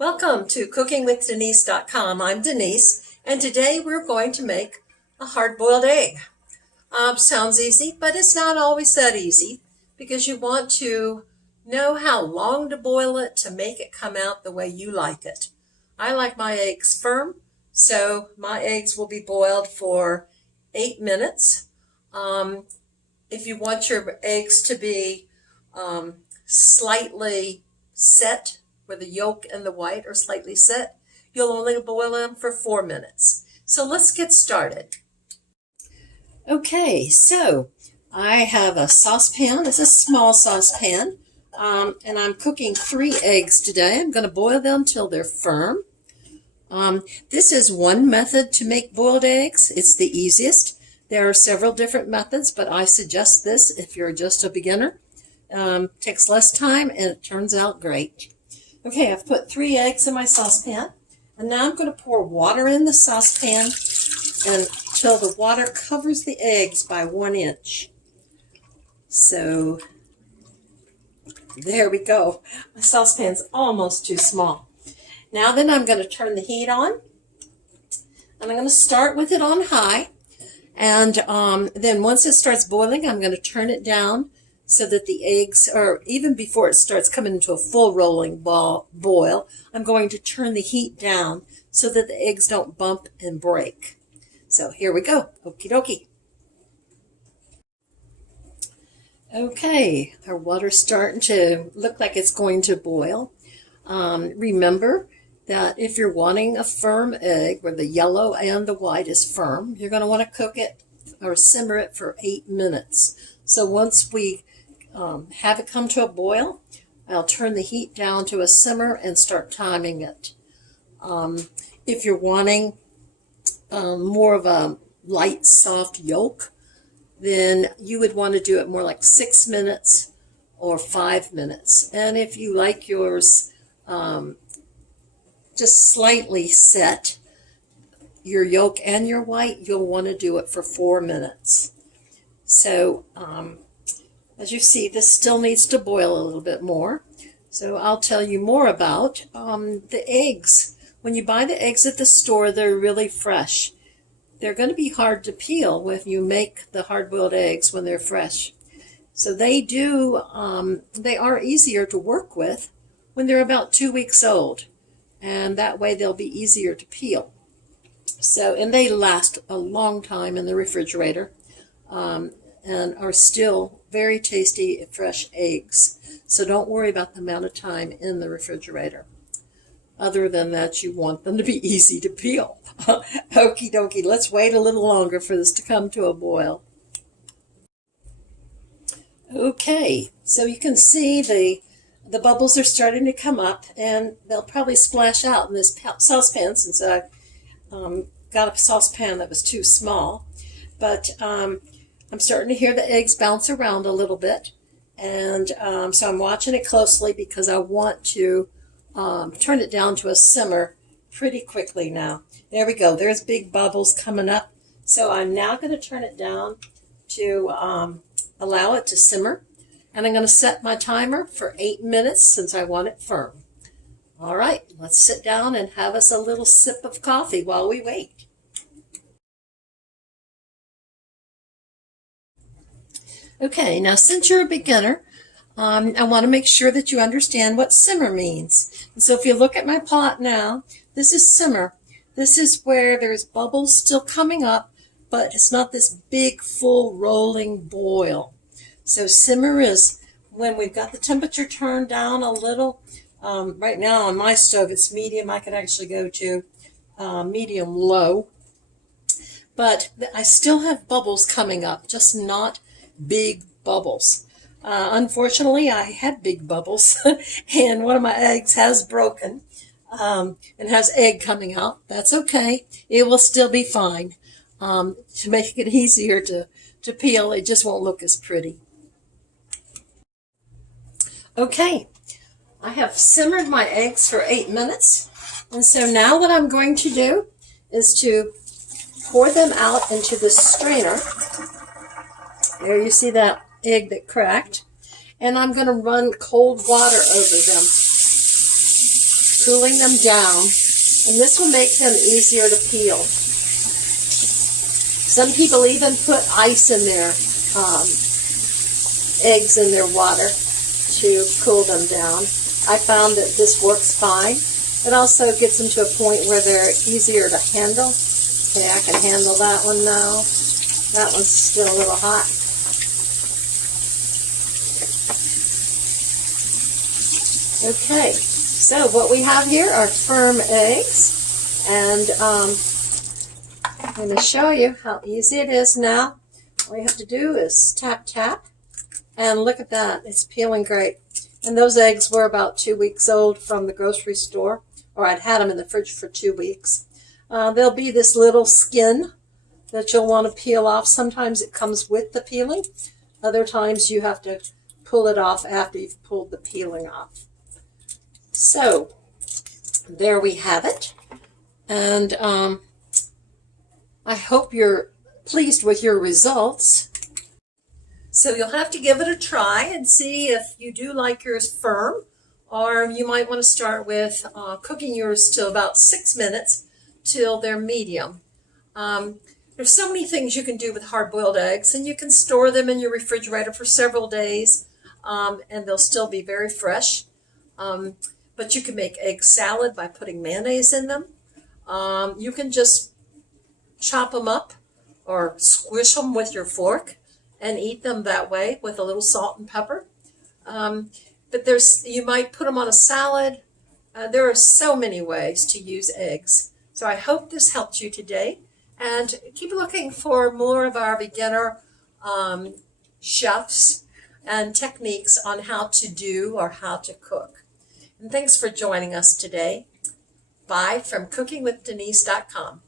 Welcome to cookingwithdenise.com. I'm Denise, and today we're going to make a hard-boiled egg. Sounds easy, but it's not always that easy because you want to know how long to boil it to make it come out the way you like it. I like my eggs firm, so my eggs will be boiled for 8 minutes. If you want your eggs to be slightly set, where the yolk and the white are slightly set, you'll only boil them for 4 minutes. So let's get started. Okay, so I have a saucepan. It's a small saucepan, and I'm cooking 3 eggs today. I'm going to boil them till they're firm. This is one method to make boiled eggs. It's the easiest. There are several different methods, but I suggest this if you're just a beginner. Takes less time and it turns out great. Okay, I've put 3 eggs in my saucepan, and now I'm going to pour water in the saucepan until the water covers the eggs by 1 inch. So there we go. My saucepan's almost too small. Now then I'm going to turn the heat on, and I'm going to start with it on high, and then once it starts boiling, I'm going to turn it down so that the eggs, or even before it starts coming into a full rolling boil, I'm going to turn the heat down so that the eggs don't bump and break. So here we go. Okie dokie. Okay, our water's starting to look like it's going to boil. Remember that if you're wanting a firm egg where the yellow and the white is firm, you're going to want to cook it or simmer it for 8 minutes. So once we have it come to a boil, I'll turn the heat down to a simmer and start timing it. If you're wanting more of a light, soft yolk, then you would want to do it more like 6 minutes or 5 minutes. And if you like yours just slightly set, your yolk and your white, you'll want to do it for 4 minutes. So as you see, this still needs to boil a little bit more. So I'll tell you more about the eggs. When you buy the eggs at the store, they're really fresh. They're going to be hard to peel when you make the hard-boiled eggs when they're fresh. So they are easier to work with when they're about 2 weeks old. And that way they'll be easier to peel. So, and they last a long time in the refrigerator. And are still very tasty, fresh eggs. So don't worry about the amount of time in the refrigerator. Other than that, you want them to be easy to peel. Okie dokie, let's wait a little longer for this to come to a boil. Okay, so you can see the bubbles are starting to come up, and they'll probably splash out in this saucepan since I got a saucepan that was too small. But I'm starting to hear the eggs bounce around a little bit, and so I'm watching it closely because I want to turn it down to a simmer pretty quickly now. There we go. There's big bubbles coming up. So I'm now going to turn it down to allow it to simmer, and I'm going to set my timer for 8 minutes since I want it firm. All right, let's sit down and have us a little sip of coffee while we wait. Okay, now since you're a beginner, I want to make sure that you understand what simmer means. And so if you look at my pot now, this is simmer. This is where there's bubbles still coming up, but it's not this big, full, rolling boil. So simmer is when we've got the temperature turned down a little. Right now on my stove, it's medium. I could actually go to medium low. But I still have bubbles coming up, just not big bubbles. Unfortunately, I had big bubbles, and one of my eggs has broken and has egg coming out. That's okay. It will still be fine. To make it easier to peel, it just won't look as pretty. Okay, I have simmered my eggs for 8 minutes, and so now what I'm going to do is to pour them out into the strainer. There you see that egg that cracked. And I'm going to run cold water over them. cooling them down, and this will make them easier to peel. Some people even put ice in their eggs in their water to cool them down. I found that this works fine. It also gets them to a point where they're easier to handle. Okay, I can handle that one now. That one's still a little hot. Okay, so what we have here are firm eggs, and I'm going to show you how easy it is now. All you have to do is tap, tap, and look at that. It's peeling great. And those eggs were about 2 weeks old from the grocery store, or I'd had them in the fridge for 2 weeks. There'll be this little skin that you'll want to peel off. Sometimes it comes with the peeling. Other times you have to pull it off after you've pulled the peeling off. So there we have it. And I hope you're pleased with your results. So you'll have to give it a try and see if you do like yours firm, or you might want to start with cooking yours till about 6 minutes till they're medium. There's so many things you can do with hard-boiled eggs, and you can store them in your refrigerator for several days, and they'll still be very fresh. But you can make egg salad by putting mayonnaise in them. You can just chop them up or squish them with your fork and eat them that way with a little salt and pepper. But you might put them on a salad. There are so many ways to use eggs. So I hope this helped you today. And keep looking for more of our beginner chefs and techniques on how to do or how to cook. And thanks for joining us today. Bye from cookingwithdenise.com.